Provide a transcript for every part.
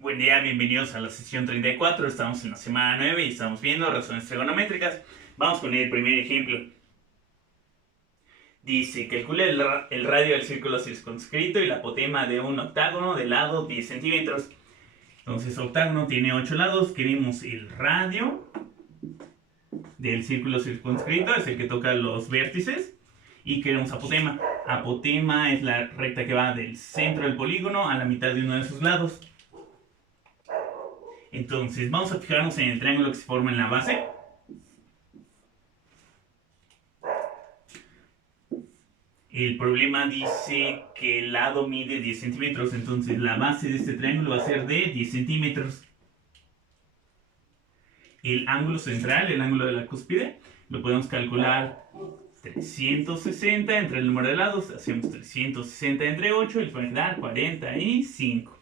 Buen día, bienvenidos a la sesión 34. Estamos en la semana 9 y estamos viendo razones trigonométricas. Vamos con el primer ejemplo. Dice, calcula el radio del círculo circunscrito y la apotema de un octágono de lado 10 centímetros. Entonces, octágono tiene 8 lados. Queremos el radio del círculo circunscrito, es el que toca los vértices. Y queremos apotema. Apotema es la recta que va del centro del polígono a la mitad de uno de sus lados. Entonces, vamos a fijarnos en el triángulo que se forma en la base. El problema dice que el lado mide 10 centímetros, entonces la base de este triángulo va a ser de 10 centímetros. El ángulo central, el ángulo de la cúspide, lo podemos calcular 360 entre el número de lados. Hacemos 360 entre 8 y nos va a dar 45.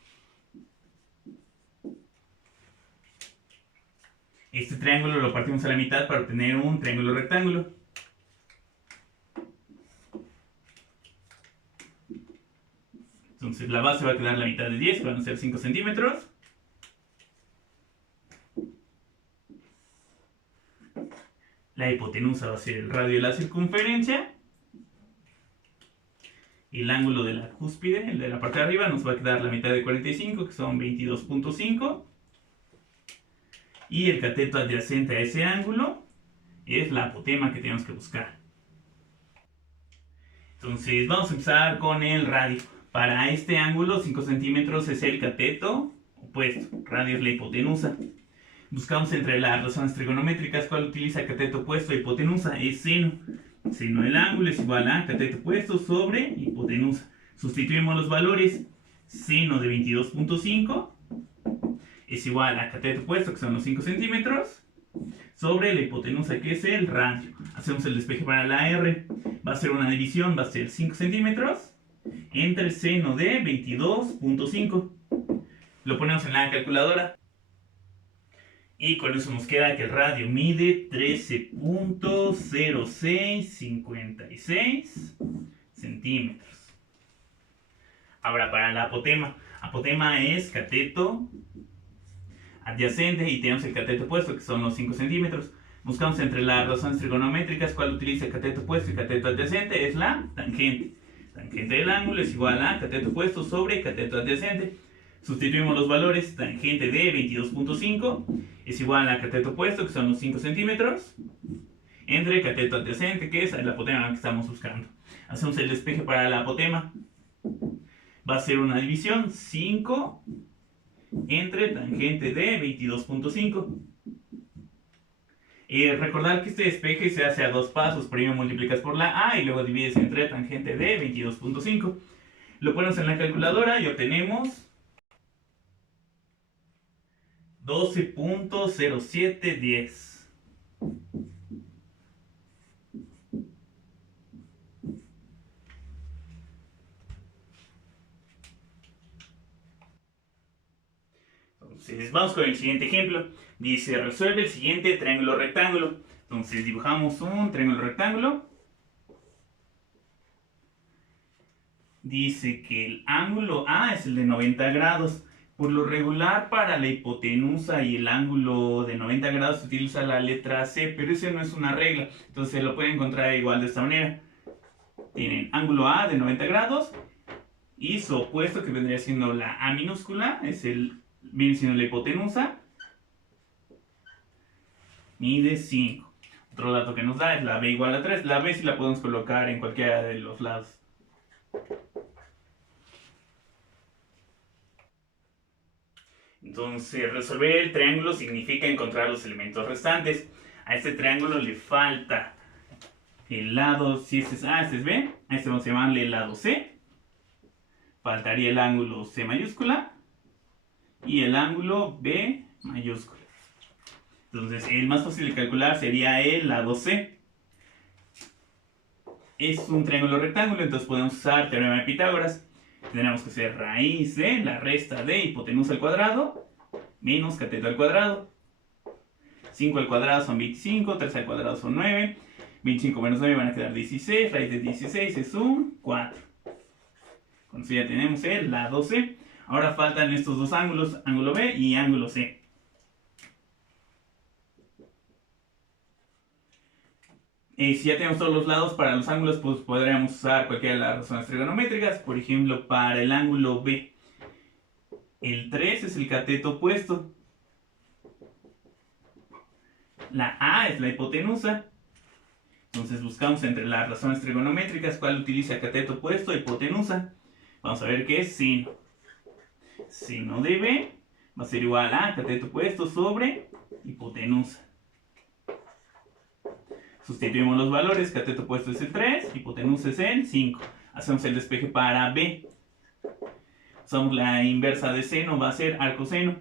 Este triángulo lo partimos a la mitad para obtener un triángulo rectángulo. Entonces la base va a quedar la mitad de 10, van a ser 5 centímetros. La hipotenusa va a ser el radio de la circunferencia. Y el ángulo de la cúspide, el de la parte de arriba, nos va a quedar la mitad de 45, que son 22.5. Y el cateto adyacente a ese ángulo es la apotema que tenemos que buscar. Entonces vamos a empezar con el radio. Para este ángulo 5 centímetros es el cateto opuesto, radio es la hipotenusa. Buscamos entre las razones trigonométricas cuál utiliza cateto opuesto e hipotenusa, es seno. Seno del ángulo es igual a cateto opuesto sobre hipotenusa. Sustituimos los valores. Seno de 22.5 es igual a cateto opuesto, que son los 5 centímetros, sobre la hipotenusa, que es el radio. Hacemos el despeje para la R. Va a ser una división, va a ser 5 centímetros entre seno de 22.5. Lo ponemos en la calculadora. Y con eso nos queda que el radio mide 13.0656 centímetros. Ahora para la apotema. Apotema es cateto adyacente y tenemos el cateto opuesto, que son los 5 centímetros. Buscamos entre las razones trigonométricas cuál utiliza el cateto opuesto y cateto adyacente, es la tangente. Tangente del ángulo es igual a cateto opuesto sobre cateto adyacente. Sustituimos los valores. Tangente de 22.5 es igual a cateto opuesto, que son los 5 centímetros, entre cateto adyacente, que es la apotema que estamos buscando. Hacemos el despeje para la apotema. Va a ser una división, 5 entre tangente de 22.5. Recordar que este despeje se hace a dos pasos. Primero multiplicas por la A y luego divides entre tangente de 22.5. Lo ponemos en la calculadora y obtenemos 12.0710. Entonces vamos con el siguiente ejemplo. Dice, resuelve el siguiente triángulo rectángulo. Entonces dibujamos un triángulo rectángulo. Dice que el ángulo A es el de 90 grados. Por lo regular, para la hipotenusa y el ángulo de 90 grados se utiliza la letra C, pero esa no es una regla. Entonces lo pueden encontrar igual de esta manera. Tienen ángulo A de 90 grados y su opuesto, que vendría siendo la A minúscula, viene siendo la hipotenusa, mide 5. Otro dato que nos da es la B igual a 3. La B sí la podemos colocar en cualquiera de los lados. Entonces, resolver el triángulo significa encontrar los elementos restantes. A este triángulo le falta el lado, si este es A, este es B, a este vamos a llamarle el lado C. Faltaría el ángulo C mayúscula y el ángulo B mayúscula. Entonces, el más fácil de calcular sería el lado C. Es un triángulo rectángulo, entonces podemos usar teorema de Pitágoras. Tendremos que hacer raíz de la resta de hipotenusa al cuadrado menos cateto al cuadrado. 5 al cuadrado son 25, 3 al cuadrado son 9. 25 menos 9 van a quedar 16, raíz de 16 es un 4. Con eso ya tenemos el lado C. Ahora faltan estos dos ángulos, ángulo B y ángulo C. Si ya tenemos todos los lados para los ángulos, pues podríamos usar cualquiera de las razones trigonométricas. Por ejemplo, para el ángulo B, el 3 es el cateto opuesto. La A es la hipotenusa. Entonces buscamos entre las razones trigonométricas cuál utiliza cateto opuesto e hipotenusa. Vamos a ver qué es seno. Seno de B va a ser igual a cateto opuesto sobre hipotenusa. Sustituimos los valores, cateto opuesto es el 3, hipotenusa es el 5. Hacemos el despeje para B. Usamos la inversa de seno, va a ser arcoseno.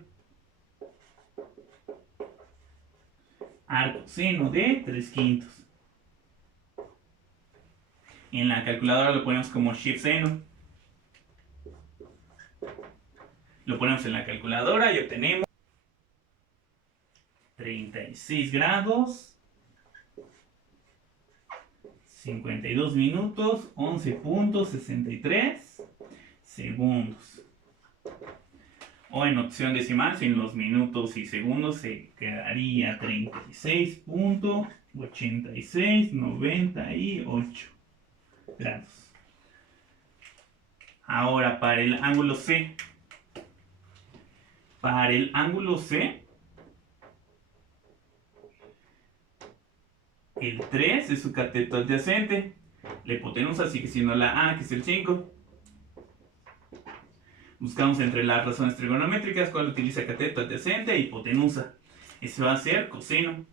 Arcoseno de 3/5. En la calculadora lo ponemos como shift seno. Lo ponemos en la calculadora y obtenemos 36 grados, 52 minutos, 11.63 segundos. O en opción decimal, sin los minutos y segundos, se quedaría 36.8698 grados. Ahora para el ángulo C. Para el ángulo C, el 3 es su cateto adyacente. La hipotenusa sigue siendo la A, que es el 5. Buscamos entre las razones trigonométricas cuál utiliza cateto adyacente e hipotenusa. Ese va a ser coseno.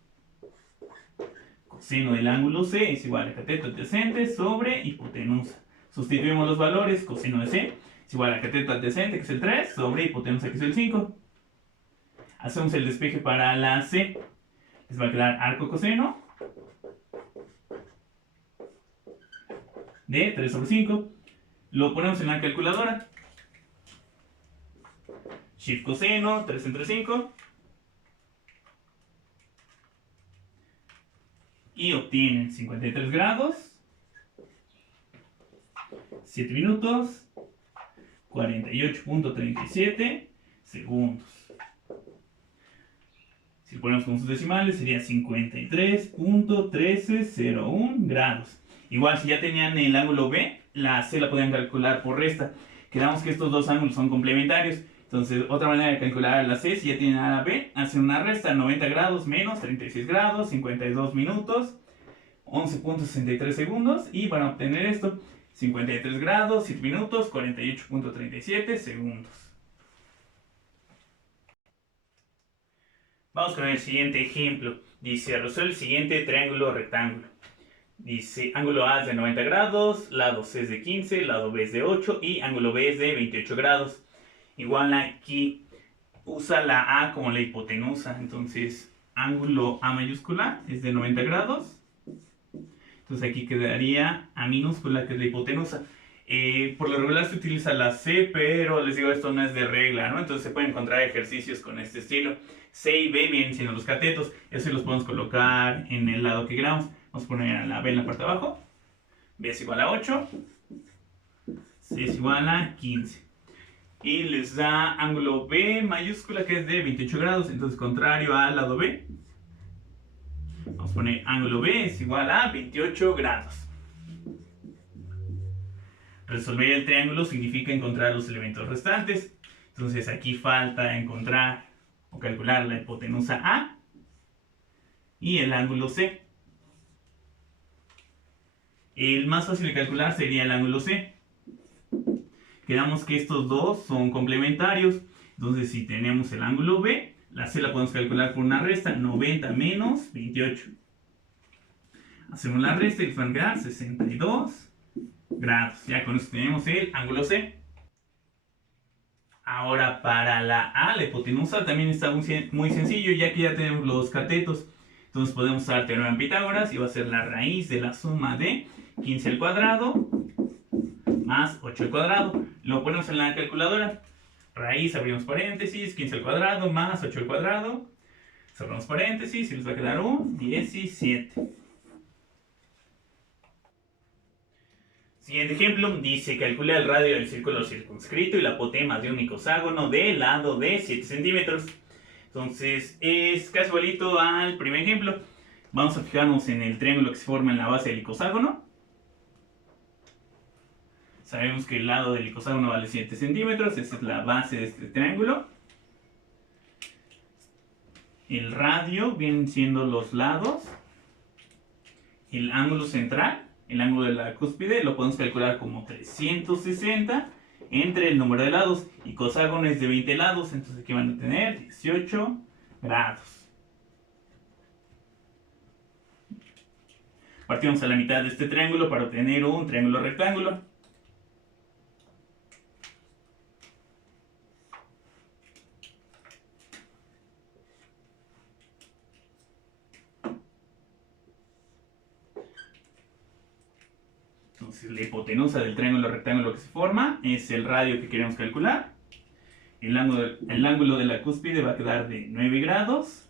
Coseno del ángulo C es igual a cateto adyacente sobre hipotenusa. Sustituimos los valores, coseno de C es igual a cateto adyacente, que es el 3, sobre hipotenusa, que es el 5. Hacemos el despeje para la C. Les va a quedar arco coseno de 3 sobre 5. Lo ponemos en la calculadora. Shift coseno, 3 entre 5. Y obtienen 53 grados, 7 minutos, 48.37 segundos. Si ponemos con sus decimales sería 53.1301 grados. Igual si ya tenían el ángulo B, la C la podían calcular por resta. Quedamos que estos dos ángulos son complementarios. Entonces otra manera de calcular la C, si ya tienen a la B, hacen una resta, 90 grados menos 36 grados, 52 minutos, 11.63 segundos. Y van a obtener esto, 53 grados, 7 minutos, 48.37 segundos. Vamos con el siguiente ejemplo. Dice, resuelve el siguiente triángulo rectángulo. Dice, ángulo A es de 90 grados, lado C es de 15, lado B es de 8 y ángulo B es de 28 grados. Igual aquí usa la A como la hipotenusa. Entonces, ángulo A mayúscula es de 90 grados. Entonces aquí quedaría A minúscula, que es la hipotenusa. Por lo regular se utiliza la C, pero les digo, esto no es de regla, ¿no? Entonces se pueden encontrar ejercicios con este estilo. C y B vienen siendo los catetos. Eso los podemos colocar en el lado que queramos. Vamos a poner a la B en la parte de abajo. B es igual a 8. C es igual a 15. Y les da ángulo B mayúscula, que es de 28 grados. Entonces, contrario al lado B, vamos a poner ángulo B es igual a 28 grados. Resolver el triángulo significa encontrar los elementos restantes. Entonces aquí falta encontrar o calcular la hipotenusa A y el ángulo C. El más fácil de calcular sería el ángulo C. Quedamos que estos dos son complementarios. Entonces si tenemos el ángulo B, la C la podemos calcular por una resta, 90 menos 28. Hacemos la resta y nos van a quedar 62 grados. Ya con eso tenemos el ángulo C. Ahora para la A, la hipotenusa, también está muy sencillo, ya que ya tenemos los catetos. Entonces podemos usar teorema de Pitágoras y va a ser la raíz de la suma de 15 al cuadrado más 8 al cuadrado. Lo ponemos en la calculadora. Raíz, abrimos paréntesis, 15 al cuadrado más 8 al cuadrado. Cerramos paréntesis y nos va a quedar un 17. Siguiente ejemplo, dice calcula el radio del círculo circunscrito y la apotema de un icoságono de lado de 7 centímetros. Entonces es casi igualito al primer ejemplo. Vamos a fijarnos en el triángulo que se forma en la base del icoságono. Sabemos que el lado del icoságono vale 7 centímetros, esa es la base de este triángulo. El radio vienen siendo los lados. El ángulo central, el ángulo de la cúspide, lo podemos calcular como 360 entre el número de lados. Icoságono es de 20 lados, entonces aquí van a tener 18 grados. Partimos a la mitad de este triángulo para obtener un triángulo rectángulo. Entonces la hipotenusa del triángulo rectángulo que se forma es el radio que queremos calcular. El ángulo de la cúspide va a quedar de 9 grados.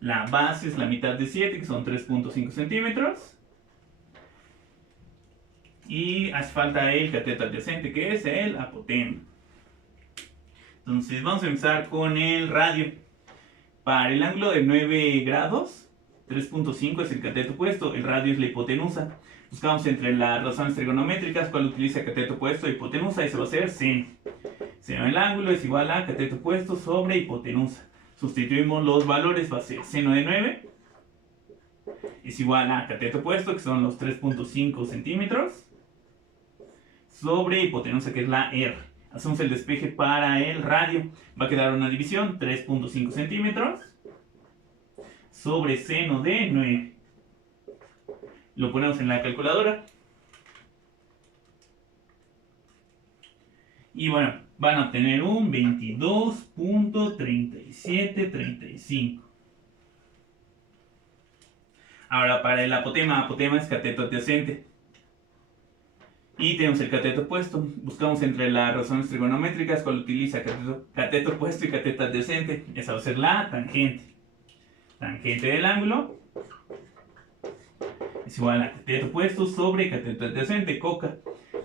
La base es la mitad de 7, que son 3.5 centímetros. Y hace falta el cateto adyacente, que es el apotema. Entonces vamos a empezar con el radio. Para el ángulo de 9 grados, 3.5 es el cateto opuesto, el radio es la hipotenusa. Buscamos entre las razones trigonométricas cuál utiliza cateto opuesto e hipotenusa, y se va a hacer seno. Seno del ángulo es igual a cateto opuesto sobre hipotenusa. Sustituimos los valores, va a ser seno de 9 es igual a cateto opuesto, que son los 3.5 centímetros, sobre hipotenusa, que es la R. Hacemos el despeje para el radio. Va a quedar una división, 3.5 centímetros sobre seno de 9. Lo ponemos en la calculadora. Y bueno, van a obtener un 22.3735. Ahora para el apotema es cateto adyacente. Y tenemos el cateto opuesto. Buscamos entre las razones trigonométricas cuál utiliza cateto opuesto y cateto adyacente. Esa va a ser la tangente. Tangente del ángulo es igual a cateto opuesto sobre cateto adyacente, coca.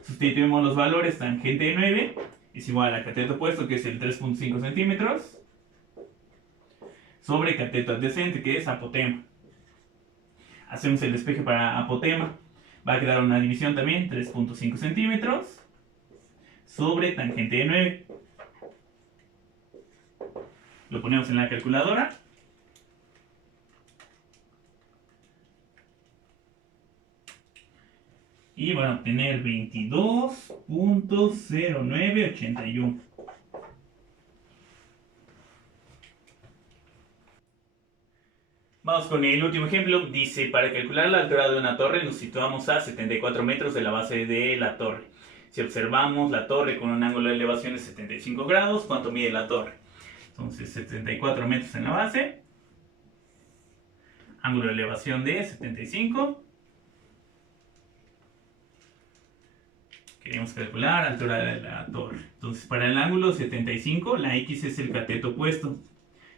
Sustituimos los valores, tangente de 9 es igual a cateto opuesto, que es el 3.5 centímetros, sobre cateto adyacente, que es apotema. Hacemos el despeje para apotema. Va a quedar una división también, 3.5 centímetros, sobre tangente de 9. Lo ponemos en la calculadora. Y van a obtener 22.0981. Vamos con el último ejemplo. Dice, para calcular la altura de una torre nos situamos a 74 metros de la base de la torre. Si observamos la torre con un ángulo de elevación de 75 grados, ¿cuánto mide la torre? Entonces 74 metros en la base. Ángulo de elevación de 75. Queremos calcular la altura de la torre. Entonces para el ángulo 75, la X es el cateto opuesto.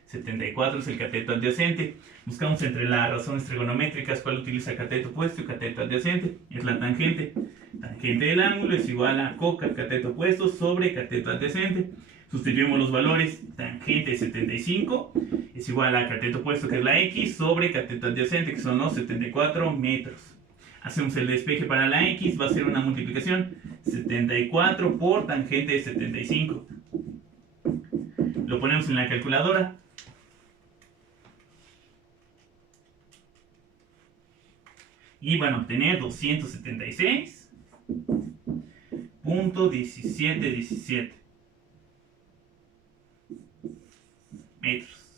74 es el cateto adyacente. Buscamos entre las razones trigonométricas cuál utiliza cateto opuesto y cateto adyacente. Es la tangente. Tangente del ángulo es igual a coca, cateto opuesto, sobre cateto adyacente. Sustituimos los valores. Tangente de 75 es igual a cateto opuesto, que es la X, sobre cateto adyacente, que son los 74 metros. Hacemos el despeje para la X, va a ser una multiplicación. 74 por tangente de 75. Lo ponemos en la calculadora. Y van a obtener 276.1717 metros.